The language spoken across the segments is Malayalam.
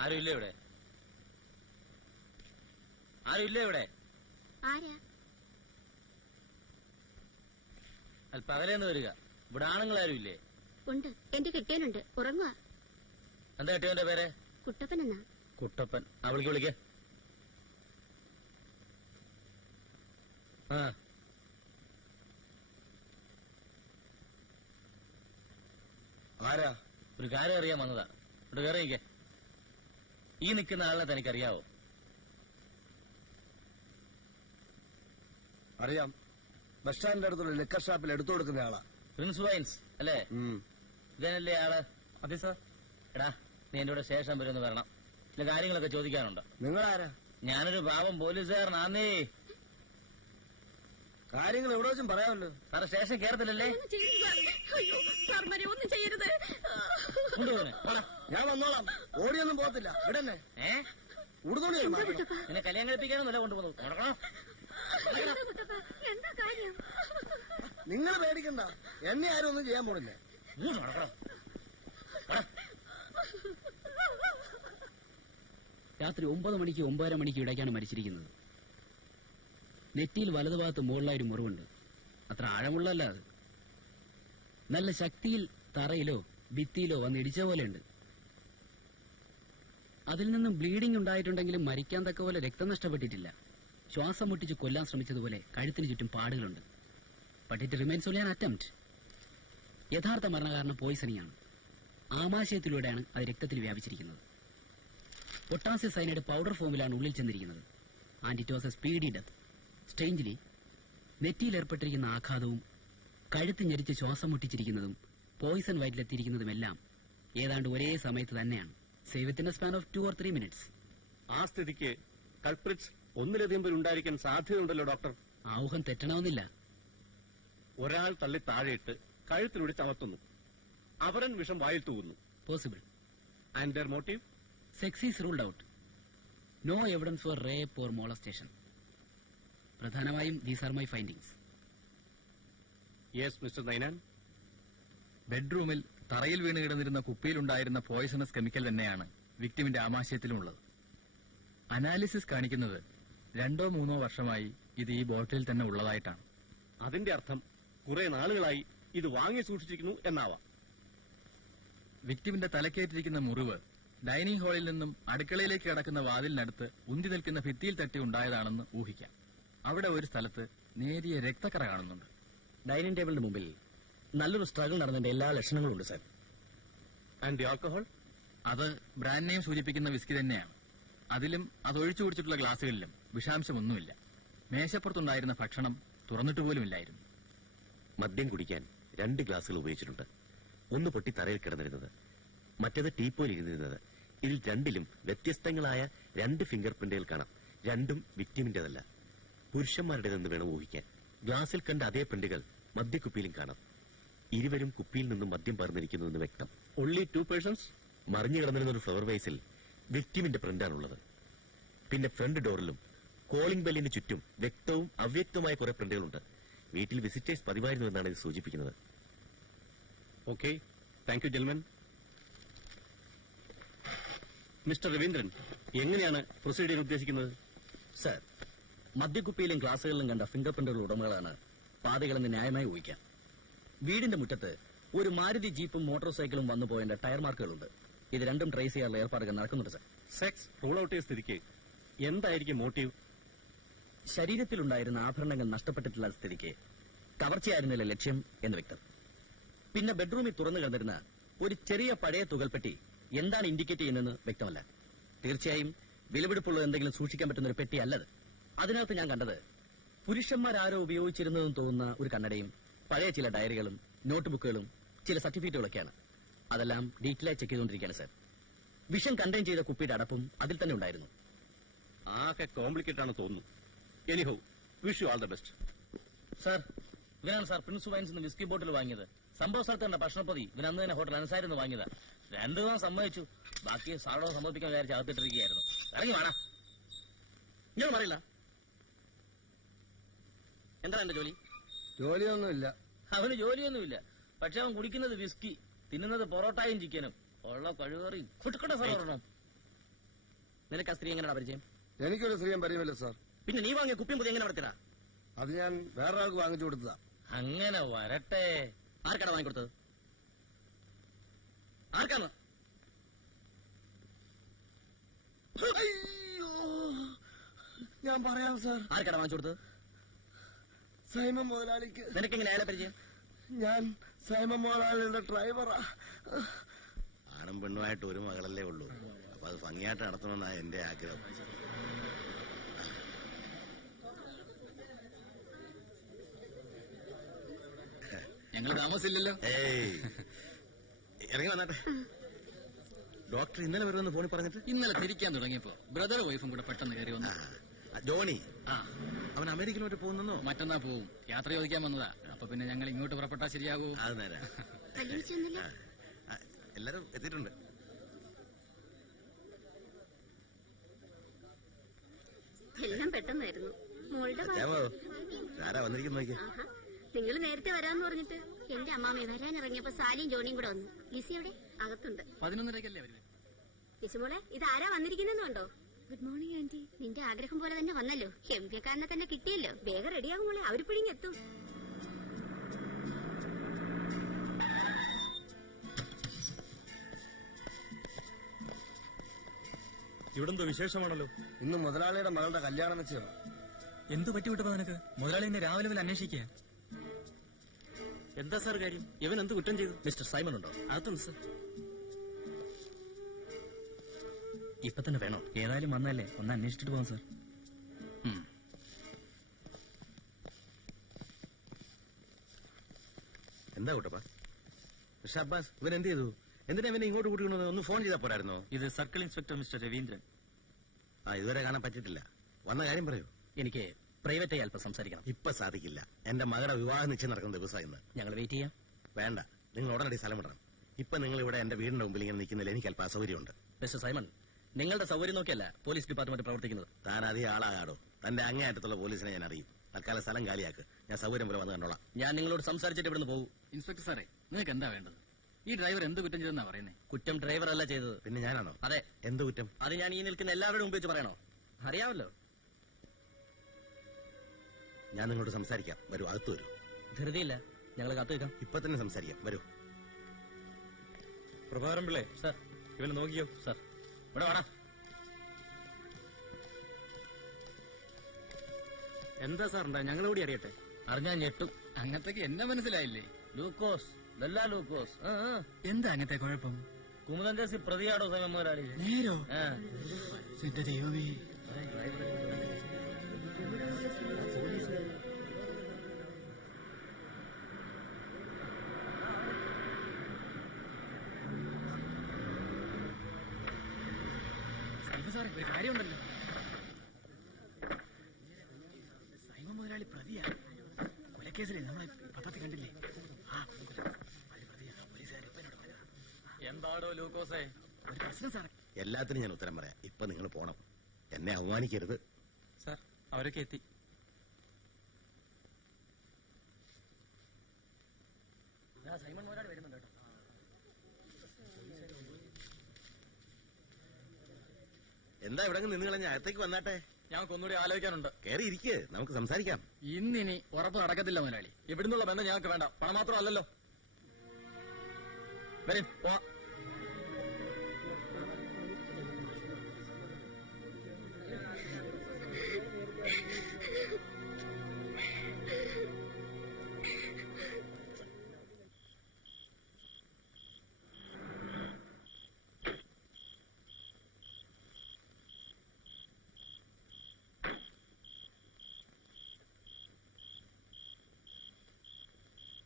ആരും ഇല്ലേ ഇവിടെ? ആരും ഇല്ലേ ഇവിടെ? പകലേന്ന് വരിക. ഇവിടെ ആണുങ്ങളാരും ഇല്ലേ? ഉണ്ട്, എന്റെ കെട്ടിയനുണ്ട്, ഉറങ്ങുക. എന്താ കെട്ടിയവന്റെ പേര്? കുട്ടപ്പൻ എന്നാ. കുട്ടപ്പൻ. വിളിക്ക. ആരാ? ഒരു കാര്യം അറിയാൻ വന്നതാ. ഇവിടെ കയറിയിക്കെ. ഈ നിൽക്കുന്ന ആളിനെ തനിക്കറിയാവോ? അറിയാം. ബസ് സ്റ്റാൻഡിന്റെ അടുത്തുള്ള ലിക്കർ ഷാപ്പിൽ എടുത്തു കൊടുക്കുന്ന ആളാ. പ്രിൻസ് വൈൻസ് അല്ലേ? ഇതന്നല്ലേ ആള്? അതെ സാർ. എടാ, നീ എന്റെ കൂടെ സ്റ്റേഷൻ വരെ ഒന്ന് വരണം. ചില കാര്യങ്ങളൊക്കെ ചോദിക്കാനുണ്ട്. നിങ്ങളാരാ? ഞാനൊരു പാവം പോലീസുകാരനാന്നേ. കാര്യങ്ങൾ എവിടെ വെച്ചും പറയാമല്ലോ. സാറ് സ്റ്റേഷൻ കയറത്തില്ലല്ലേ? ഞാൻ വന്നോളാം. ഓടിയൊന്നും പോകത്തില്ല. ഇടന്നെ ഉടുത്തോളി. എന്നെ കല്യാണം കഴിപ്പിക്കാനൊന്നുമല്ല കൊണ്ടുപോകുന്നു. നിങ്ങൾ പേടിക്കണ്ട, എന്നെ ആരും ഒന്നും ചെയ്യാൻ പോണില്ല. രാത്രി 9 മണിക്ക് 9:30 മണിക്ക് ഇടയ്ക്കാണ് മരിച്ചിരിക്കുന്നത്. നെറ്റിയിൽ വലതുഭാഗത്ത് മുകളിലായൊരു മുറിവുണ്ട്. അത്ര ആഴമുള്ളല്ല അത്. നല്ല ശക്തിയിൽ തറയിലോ ഭിത്തിയിലോ വന്ന് ഇടിച്ച പോലെയുണ്ട്. അതിൽ നിന്നും ബ്ലീഡിംഗ് ഉണ്ടായിട്ടുണ്ടെങ്കിലും മരിക്കാൻ തക്ക പോലെ രക്തം നഷ്ടപ്പെട്ടിട്ടില്ല. ശ്വാസം മുട്ടിച്ച് കൊല്ലാൻ ശ്രമിച്ചതുപോലെ കഴുത്തിന് ചുറ്റും പാടുകളുണ്ട്. But it remains only an attempt. യഥാർത്ഥ മരണകാരണം പോയിസണിംഗ് ആണ്. ആമാശയത്തിലൂടെയാണ് അത് രക്തത്തിൽ വ്യാപിച്ചിരിക്കുന്നത്. പൊട്ടാസ്യം സയനൈഡ് പൗഡർ ഫോമിലാണ് ഉള്ളിൽ ചെന്നിരിക്കുന്നത്. And it was a speedy death. Strangely, നെറ്റിയിൽ ഏർപ്പെട്ടിരിക്കുന്ന ആഘാതവും കഴുത്ത് ഞെരിച്ച് ശ്വാസം മുട്ടിച്ചിരിക്കുന്നതും പോയിസൺ വയറ്റിലെത്തിയിരിക്കുന്നതുമെല്ലാം ഏതാണ്ട് ഒരേ സമയത്ത് തന്നെയാണ്. Save within A span of 2 or 3 minutes. ആ സ്ഥിതിക്ക് കൾപ്രിറ്റ്സ് ഒന്നിലധികം പേർ ഉണ്ടായിരിക്കാൻ സാധ്യതയുണ്ടല്ലോ ഡോക്ടർ. ആ ഊഹം തെറ്റണമെന്നില്ല. ഒരാൾ തള്ളി താഴെയിട്ട് കഴുത്തിലൂടെ ചമത്തുന്നു. അവരൻ വിഷം വായിൽ തൂകുന്നു. Possible. And their motive? Sex is ruled out. No evidence for rape or molestation. പ്രധാനമായും these are my findings. Yes mister Ninan. ബെഡ്റൂമിൽ തറയിൽ വീണ് കിടന്നിരുന്ന കുപ്പിയിലുണ്ടായിരുന്ന പോയിസണസ് കെമിക്കൽ തന്നെയാണ് വിക്ടിമിന്റെ ആമാശയത്തിലുമുള്ളത്. അനാലിസിസ് കാണിക്കുന്നത് 2 or 3 വർഷമായി ഇത് ഈ ബോട്ടിലിൽ തന്നെ ഉള്ളതായിട്ടാണ്. അതിന്റെ അർത്ഥം കുറെ നാളുകളായി ഇത് വാങ്ങി സൂക്ഷിച്ചിരിക്കുന്നു എന്നാവാം. വിക്ടിമിന്റെ തലക്കേറ്റിരിക്കുന്ന മുറിവ് ഡൈനിങ് ഹാളിൽ നിന്നും അടുക്കളയിലേക്ക് കടക്കുന്ന വാതിലിനടുത്ത് ഉന്തി നിൽക്കുന്ന ഭിത്തിയിൽ തട്ടി ഉണ്ടായതാണെന്ന് ഊഹിക്കാം. അവിടെ ഒരു സ്ഥലത്ത് നേരിയ രക്തക്കറ കാണുന്നുണ്ട്. ഡൈനിങ് ടേബിളിന്റെ മുമ്പിൽ നല്ലൊരു സ്ട്രഗിൾ നടന്നതിന്റെ എല്ലാ ലക്ഷണങ്ങളും ഉണ്ട് സാർ. And the alcohol? അത് ബ്രാൻഡ് നെയിം സൂചിപ്പിക്കുന്ന വിസ്കി തന്നെയാണ്. അതിലും അതൊഴിച്ചു കുടിച്ചിട്ടുള്ള ഗ്ലാസുകളിലും വിഷാംശമൊന്നുമില്ല. മേശപ്പുറത്തുണ്ടായിരുന്ന ഭക്ഷണം തുറന്നിട്ട് പോലുമില്ലായിരുന്നു. മദ്യം കുടിക്കാൻ 2 ഗ്ലാസുകൾ ഉപയോഗിച്ചിട്ടുണ്ട്. ഒന്ന് പൊട്ടി തറയിൽ കിടന്നിരുന്നത്, മറ്റേത് ടീപ്പോയിൽ ഇരുന്നിരുന്നത്. ഇതിൽ രണ്ടിലും വ്യത്യസ്തങ്ങളായ 2 ഫിംഗർ പ്രിന്റുകൾ കാണാം. രണ്ടും വിക്ടിമിന്റേതല്ല, പുരുഷന്മാരുടേതെന്ന് വേണം ഊഹിക്കാൻ. ഗ്ലാസിൽ കണ്ട അതേ പ്രിന്റുകൾ മദ്യക്കുപ്പിയിലും കാണാം. ഇരുവരും കുപ്പിയിൽ നിന്നും മദ്യം പകർന്നിരിക്കുന്നുവെന്ന് വ്യക്തം. Only 2 persons? മറിഞ്ഞു കിടന്നിരുന്ന ഒരു ഫ്ലവർ വൈസിൽ വിക്ടിമിന്റെ പ്രിന്റാണുള്ളത്. പിന്നെ ഫ്രണ്ട് ഡോറിലും കോളിംഗ് ബെല്ലിന് ചുറ്റും വ്യക്തവും അവ്യക്തവുമായ കുറെ പ്രിന്റുകളുണ്ട്. വീട്ടിൽ വിസിറ്റേഴ്സ് പതിവായിരുന്നു എന്നാണ് ഇത് സൂചിപ്പിക്കുന്നത്. Okay, thank you gentlemen. Mister Raveendran, എങ്ങനെയാണ് പ്രൊസീഡ് ചെയ്യാൻ ഉദ്ദേശിക്കുന്നത്? സർ, മദ്യക്കുപ്പിയിലും ഗ്ലാസുകളിലും കണ്ട ഫിംഗർ പ്രിന്റുകളുടെ ഉടമകളാണ് പാതികളെന്ന് ന്യായമായി ഊഹിക്കാം. വീടിന്റെ മുറ്റത്ത് ഒരു മാരുതി ജീപ്പും മോട്ടോർ സൈക്കിളും വന്നു പോയതിന്റെ ടയർ മാർക്കുകളുണ്ട്. ഇത് രണ്ടും ട്രേസ് ചെയ്യാനുള്ള ഏർപ്പാടുകൾ നടക്കുന്നുണ്ട് സർ. സെക്സ് റൂൾ ഔട്ട് ചെയ്ത സ്ഥിതിക്ക് എന്തായിരിക്കും മോട്ടീവ്? ശരീരത്തിലുണ്ടായിരുന്ന ആഭരണങ്ങൾ നഷ്ടപ്പെട്ടിട്ടുള്ള സ്ഥിതിക്ക് കവർച്ചയായിരുന്നില്ല ലക്ഷ്യം എന്ന് വ്യക്തം. പിന്നെ ബെഡ്റൂമിൽ തുറന്നു കിടന്നിരുന്ന ഒരു ചെറിയ പഴയ തുകൽപ്പെട്ടി എന്താണ് ഇൻഡിക്കേറ്റ് ചെയ്യുന്നതെന്ന് വ്യക്തമല്ല. തീർച്ചയായും വിലപിടിപ്പുള്ളത് എന്തെങ്കിലും സൂക്ഷിക്കാൻ പറ്റുന്ന ഒരു പെട്ടി അല്ലത്. അതിനകത്ത് ഞാൻ കണ്ടത് പുരുഷന്മാരാരോ ഉപയോഗിച്ചിരുന്നതെന്ന് തോന്നുന്ന ഒരു കണ്ണടയും പഴയ ചില ഡയറികളും നോട്ട്ബുക്കുകളും ചില സർട്ടിഫിക്കറ്റുകളൊക്കെയാണ്. അതെല്ലാം ഡീറ്റെയിലായി ചെക്ക് ചെയ്തുകൊണ്ടിരിക്കുകയാണ് സാർ. വിഷം കണ്ടെയ്ൻ ചെയ്ത കുപ്പിയുടെ അടപ്പും അതിൽ തന്നെ ഉണ്ടായിരുന്നു. ആകെ കോംപ്ലിക്കേറ്റ് ആണ് തോന്നുന്നു. Anyhow, wish you all the best. Sir, ഇവനാണ് സാർ പ്രിൻസ് വൈൻസ് നിന്ന് വിസ്കി ബോട്ടിൽ വാങ്ങിയത്. സംഭവ സ്ഥലത്ത് തന്നെ ഭക്ഷണപ്പൊതി ഇവൻ അന്ന് തന്നെ ഹോട്ടൽ അൻസാരിന്ന് വാങ്ങിയതാ. 2 ദിവസം സമ്മതിച്ചു. ബാക്കി സാറോട് സമ്മതിപ്പിക്കാൻ വിചാരിച്ച് അകത്തിട്ടിരിക്കുകയായിരുന്നു. ഇറങ്ങി വേണ. ഞാൻ പറയില്ല. എന്താ എന്റെ ജോലി? ജോലിയൊന്നുമില്ല. അവന് ജോലിയൊന്നുമില്ല. പക്ഷെ അവൻ കുടിക്കുന്നത് വിസ്കി, തിന്നുന്നത് പൊറോട്ടയും ചിക്കനും. ഉള്ള കഴിവേറി കുട്ടിക്കട്ടെ സാർ. നിനക്ക് ആ സ്ത്രീ എങ്ങനെയാണ് പരിചയം? എനിക്കൊരു സ്ത്രീയും പരിചയമില്ല സാർ. പിന്നെ നീ വാങ്ങിയ കുപ്പിയും പുതിയ എങ്ങനെ നടത്തില്ല? അത് ഞാൻ വേറൊരാൾക്ക് വാങ്ങിച്ചു കൊടുത്തതാ. അങ്ങനെ വരട്ടെ. ആർക്കാണ് വാങ്ങിക്കൊടുത്തത്? ആർക്കാണ്? അയ്യോ, ഞാൻ പറയാം സാർ. ആർക്കാണ് വാങ്ങിച്ചു കൊടുത്തത്? സൈമൻ മുതലാളിക്ക്. നിനക്കെങ്ങനെ അയാളെ പരിചയം? ഞാൻ സൈമൻ മുതലാളിയുടെ ഡ്രൈവറാ. ആണും പെണ്ണുമായിട്ട് ഒരു മകളല്ലേ ഉള്ളൂ. അപ്പൊ അത് ഭംഗിയായിട്ട് നടത്തണമെന്നാണ് എന്റെ ആഗ്രഹം. ഞങ്ങൾ താമസില്ലല്ലോ. ഏയ്, ഇറങ്ങി വന്നാട്ടെ. ഡോക്ടർ ഇന്നലെ വരുമെന്ന് ഫോണിൽ പറഞ്ഞിട്ട്. ഇന്നലെ തിരിക്കാൻ തുടങ്ങിയപ്പോ ബ്രദർ വൈഫും കൂടെ പെട്ടെന്ന് കയറി വന്നു. ജോണി ആ, അവൻ അമേരിക്കയിലോട്ട് പോകുന്നോ? മറ്റന്നാ പോവും. യാത്ര ചോദിക്കാൻ വന്നതാ. അപ്പൊ പിന്നെ ഞങ്ങൾ ഇങ്ങോട്ട് പുറപ്പെട്ടാ ശരിയാകൂ. അത് നേരാ. കല്യാണിച്ച് വന്നല്ലോ. എല്ലാരും എത്തിയിട്ടുണ്ട്. എല്ലാം പെട്ടെന്നായിരുന്നു. മോളുടെ അച്ഛാമോ, ആരാ വന്നിരിക്കുന്നു നോക്കി. നിങ്ങൾ നേരത്തെ വരാന്ന് പറഞ്ഞിട്ട് എന്റെ അമ്മാമ്മ വരാനിറങ്ങിയപ്പോ സാലിയും ജോണിയും കൂടെ വന്നു. ലിസി അവിടെ അകത്തുണ്ട്. 11:30 വരുന്നത്. ലിസിമോളെ, ഇത് ആരാ വന്നിരിക്കുന്നുണ്ടോ? Good morning anti. നിന്റെ ആഗ്രഹം പോലെ തന്നെ വന്നല്ലോ. എംപിക്കാരനെ തന്നെ കിട്ടിയല്ലോ. വേഗം റെഡിയാകും മോളെ, അവരിപ്പിഴിങ്ങ് എത്തും. ഇവിടെന്തോ വിശേഷമാണല്ലോ. ഇന്ന് മുതലാളിയുടെ മകളുടെ കല്യാണം നിശ്ചയം. എന്തു പറ്റി വിട്ടപ്പോ നിനക്ക്? മുതലാളി ഇന്ന് രാവിലെ മുതൽ അന്വേഷിക്കുക. എന്താ സാർ കാര്യം? ഇവൻ എന്ത് കുറ്റം ചെയ്തു? മിസ്റ്റർ സൈമൺ ഉണ്ടോ? അതുണ്ട് സർ. ഇപ്പൊ തന്നെ വേണോ? ഏതായാലും വന്നല്ലേ, ഒന്ന് അന്വേഷിച്ചിട്ട് പോകാം സർ. എന്താ കൂട്ടപ്പാ? മിസ്റ്റർ അബ്ബാസ്, ഇവൻ എന്ത് ചെയ്തു? എന്തിനാ ഇവനെ ഇങ്ങോട്ട് കൂട്ടിക്കൊണ്ടു? ഒന്ന് ഫോൺ ചെയ്താൽ പോരായിരുന്നോ? ഇത് സർക്കിൾ ഇൻസ്പെക്ടർ മിസ്റ്റർ രവീന്ദ്രൻ. ഇതുവരെ കാണാൻ പറ്റിയിട്ടില്ല. വന്ന കാര്യം പറയൂ. എനിക്ക് പ്രൈവറ്റായി അല്പം സംസാരിക്കണം. ഇപ്പൊ സാധിക്കില്ല. എന്റെ മകളുടെ വിവാഹ നിശ്ചയം നടക്കുന്ന ദിവസം ഇന്ന്. ഞങ്ങൾ വെയിറ്റ് ചെയ്യാം. വേണ്ട, നിങ്ങൾ ഉടനടി സ്ഥലം വിടണം. ഇപ്പൊ നിങ്ങൾ ഇവിടെ എന്റെ വീടിന്റെ മുമ്പിൽ ഇങ്ങനെ നിൽക്കുന്നതിൽ എനിക്ക് അല്പം അസൗകര്യമുണ്ട്. മിസ്റ്റർ സൈമൺ, നിങ്ങളുടെ സൗകര്യം നോക്കിയല്ല പോലീസ് ഡിപ്പാർട്ട്മെന്റ് പ്രവർത്തിക്കുന്നത്. താൻ അധികം ആളാകാടോ. തന്റെ അങ്ങേയറ്റത്തുള്ള പോലീസിനെ ഞാൻ അറിയും. തൽക്കാലം സ്ഥലം കാലിയാക്ക്. ഞാൻ സൗകര്യം പോലെ വന്ന് കണ്ടോളാം. ഞാൻ നിങ്ങളോട് സംസാരിച്ചിട്ട് ഇവിടുന്ന് പോകും. ഇൻസ്പെക്ടർ സാറേ, നിങ്ങൾക്ക് എന്താ വേണ്ടത്? ഈ ഡ്രൈവർ എന്ത് കുറ്റം ചെയ്തെന്നാ പറയുന്നേ? കുറ്റം ഡ്രൈവർ അല്ല ചെയ്തത്. പിന്നെ ഞാനാണോ? അതെ. എന്ത് കുറ്റം? അത് ഞാൻ ഈ നിൽക്കുന്ന എല്ലാവരുടെ മുമ്പ് വെച്ച് പറയണോ? അറിയാമല്ലോ. ഞാൻ നിങ്ങളോട് സംസാരിക്കാം. വരൂ, അകത്ത് വരൂ. ധൃതിയില്ല, ഞങ്ങൾ കാത്തു വെക്കാം. ഇപ്പൊ തന്നെ സംസാരിക്കാം. വരൂ. പ്രഭാകരൻ പിള്ളേ, സർ. ഇവനെ നോക്കിയോ? സർ, ഇവിടെ വേണം. എന്താ സാർ ഉണ്ടാ? ഞങ്ങൾ കൂടി അറിയട്ടെ. അറിഞ്ഞാൽ ഞെട്ടും. അങ്ങനത്തേക്ക് എന്നെ മനസ്സിലായില്ലേ? ലൂക്കോസ്, ഇതല്ല ലൂക്കോസ്. എന്താ അങ്ങനത്തെ കുഴപ്പം? കുമുദം കേസിൽ പ്രതിയാടോ സൈമൻ മുതലാളി? നേരോ? എന്റെ ദൈവമേ. സാറേ, ഒരു കാര്യമുണ്ടല്ലോ. സൈമൻ മുതലാളി പ്രതിയാ. കൊലക്കേസിലെ നമ്മളെ പത്രത്തിൽ കണ്ടില്ലേ? എന്താടോ ലൂക്കോസേ? ഒരു പ്രശ്നം സാറേ. എല്ലാത്തിനും ഞാൻ ഉത്തരം പറയാം. ഇപ്പൊ നിങ്ങൾ പോണം. എന്നെ അവമാനിക്കരുത്. സാർ, അവരൊക്കെ എത്തി. സൈമൺ മുതലാളി വരുന്നുണ്ട് കേട്ടോ. എന്താ ഇവിടെ നിന്ന് കളഞ്ഞ? അകത്തേക്ക് വന്നാട്ടെ. ഞങ്ങൾക്ക് ഒന്നുകൂടി ആലോചിക്കാനുണ്ട്. കയറി ഇരിക്ക്, നമുക്ക് സംസാരിക്കാം. ഇന്നിനി ഉറപ്പ് നടക്കത്തില്ല മുതലാളി. ഇവിടുന്നുള്ള ബന്ധം ഞങ്ങൾക്ക് വേണ്ട. പണം മാത്രമല്ലല്ലോ. വരും, പോവാം.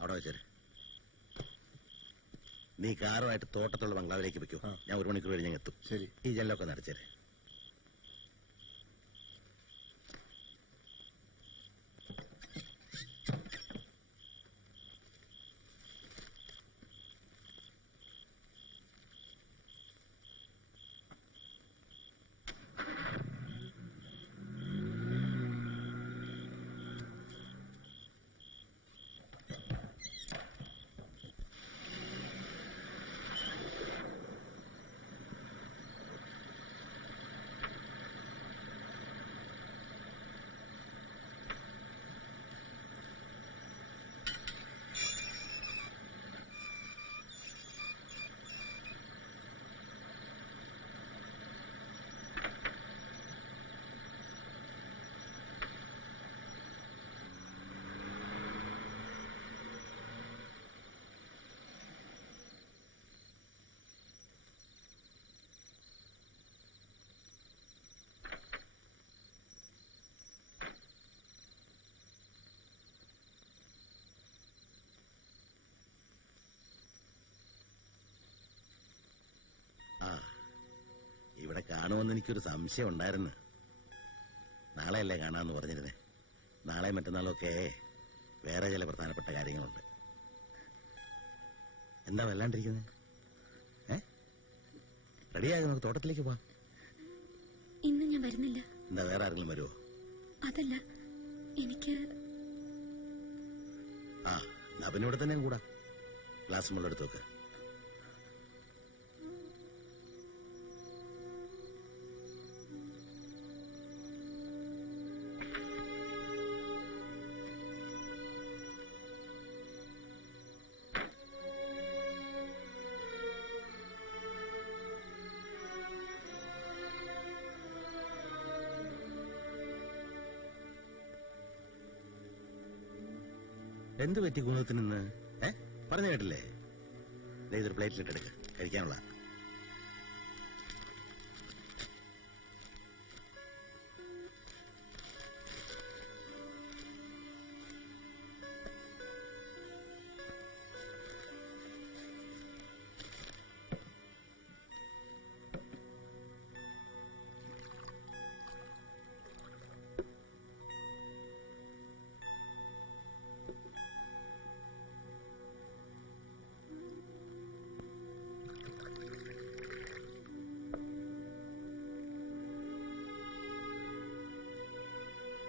അവിടെ വെച്ചേര്. നീ കാറുമായിട്ട് തോട്ടത്തുള്ള ബംഗ്ലാവിലേക്ക് വെക്കൂ. ഞാൻ 1 മണിക്കൂർ കഴിഞ്ഞ് എത്തും. ശരി. ഈ ജനലൊക്കെ ഒന്ന് അടച്ചേര്. ഇവിടെ കാണുമെന്ന് എനിക്കൊരു സംശയം ഉണ്ടായിരുന്നു. നാളെയല്ലേ കാണാമെന്ന് പറഞ്ഞിരുന്നേ. നാളെ മറ്റന്നാളൊക്കെ വേറെ ചില പ്രധാനപ്പെട്ട കാര്യങ്ങളുണ്ട്. എന്താ വല്ലാണ്ടിരിക്കുന്നത്? റെഡിയായി, നമുക്ക് തോട്ടത്തിലേക്ക് പോവാം. ഇന്ന് ഞാൻ വരുന്നില്ല. എന്താ, വേറെ ആരെങ്കിലും വരുമോ? അതല്ല, എനിക്ക് അവനോട് തന്നെ കൂടാ. ഗ്ലാസ് മുള്ളെടുത്ത് വെക്ക്. എന്ത് പറ്റി കുന്നത്തിന് നിന്ന്? പറഞ്ഞു കേട്ടില്ലേ? ഇതൊരു പ്ലേറ്റിലിട്ടെടുക്ക, കഴിക്കാനുള്ള.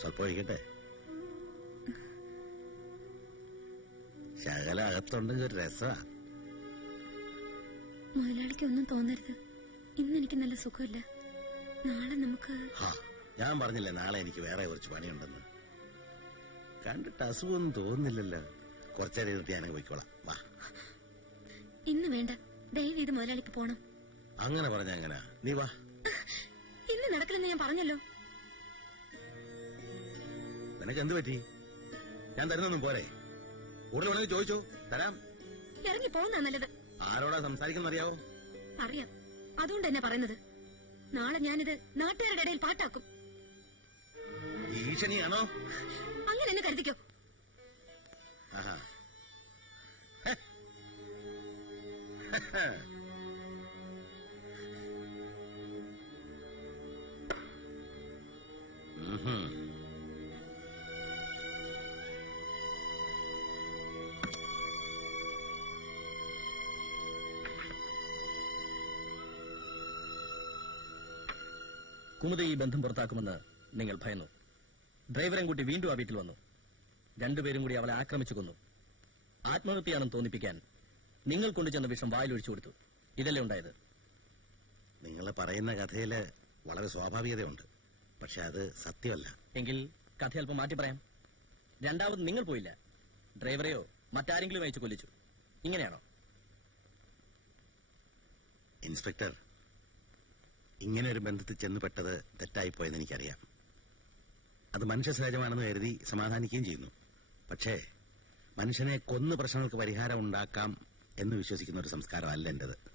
സ്വല്പം ഒഴിക്കട്ടെ. ശകല അകത്തുണ്ടെങ്കിൽ ഒരു രസമാ. മുതലാളിക്ക് ഒന്നും തോന്നരുത്. ഇന്ന് എനിക്ക് നല്ല സുഖമില്ല. നാളെ നമുക്ക് ഞാൻ പറഞ്ഞില്ലേ നാളെ എനിക്ക് വേറെ കുറച്ച് പണിയുണ്ടെന്ന്. കണ്ടിട്ട് അസുഖമൊന്നും തോന്നുന്നില്ലല്ലോ. കുറച്ചേരം ഇരുന്നിട്ട് ഞാനങ്ങ് പോയിക്കോളാം. വാ. ഇന്ന് വേണ്ട, ദയവ് ചെയ്ത് മുതലാളിക്ക് പോണം. അങ്ങനെ പറഞ്ഞ എങ്ങനാ? നീ വാ. ഇന്ന് നടക്കില്ലെന്ന് ഞാൻ പറഞ്ഞല്ലോ. നിനക്ക് എന്ത് പറ്റി? ഞാൻ തരുന്നൊന്നും പോരെ? കൂടുതൽ വേണമെങ്കിൽ ചോദിച്ചോ, തരാം. ഇറങ്ങി പോകുന്ന നല്ലത്. ആരോടാ സംസാരിക്കുന്ന അറിയാവോ? അറിയാം, അതുകൊണ്ട് തന്നെ പറയുന്നത്. നാളെ ഞാനിത് നാട്ടുകാരുടെ ഇടയിൽ പാട്ടാക്കും. ഭീഷണിയാണോ? അങ്ങനെ എന്നെ കരുതിക്കോ. ആഹാ. കുമുദ ഈ ബന്ധം പുറത്താക്കുമെന്ന് നിങ്ങൾ ഭയന്നു. ഡ്രൈവറെ കൂട്ടി വീണ്ടും ആ വീട്ടിൽ വന്നു. രണ്ടുപേരും കൂടി അവളെ ആക്രമിച്ചു കൊന്നു. ആത്മഹത്യയാണെന്ന് തോന്നിപ്പിക്കാൻ നിങ്ങൾ കൊണ്ടുചെന്ന വിഷം വായിലൊഴിച്ചു കൊടുത്തു. ഇതല്ലേ ഉണ്ടായത്? നിങ്ങൾ പറയുന്ന കഥയില് വളരെ സ്വാഭാവികതയുണ്ട്. പക്ഷെ അത് സത്യമല്ല. എങ്കിൽ കഥ അല്പം മാറ്റി പറയാം. രണ്ടാമത് നിങ്ങൾ പോയില്ല, ഡ്രൈവറെയോ മറ്റാരെങ്കിലും അയച്ചു കൊല്ലിച്ചു. ഇങ്ങനെയാണോ? ഇൻസ്പെക്ടർ, ഇങ്ങനെ ഒരു ബന്ധത്തിൽ ചെന്നുപെട്ടത് തെറ്റായിപ്പോയെന്ന് എനിക്കറിയാം. അത് മനുഷ്യ സഹജമാണെന്ന് കരുതി സമാധാനിക്കുകയും ചെയ്യുന്നു. പക്ഷേ മനുഷ്യനെ കൊന്ന് പ്രശ്നങ്ങൾക്ക് പരിഹാരം ഉണ്ടാക്കാം എന്ന് വിശ്വസിക്കുന്ന ഒരു സംസ്കാരമല്ല എന്റേത്.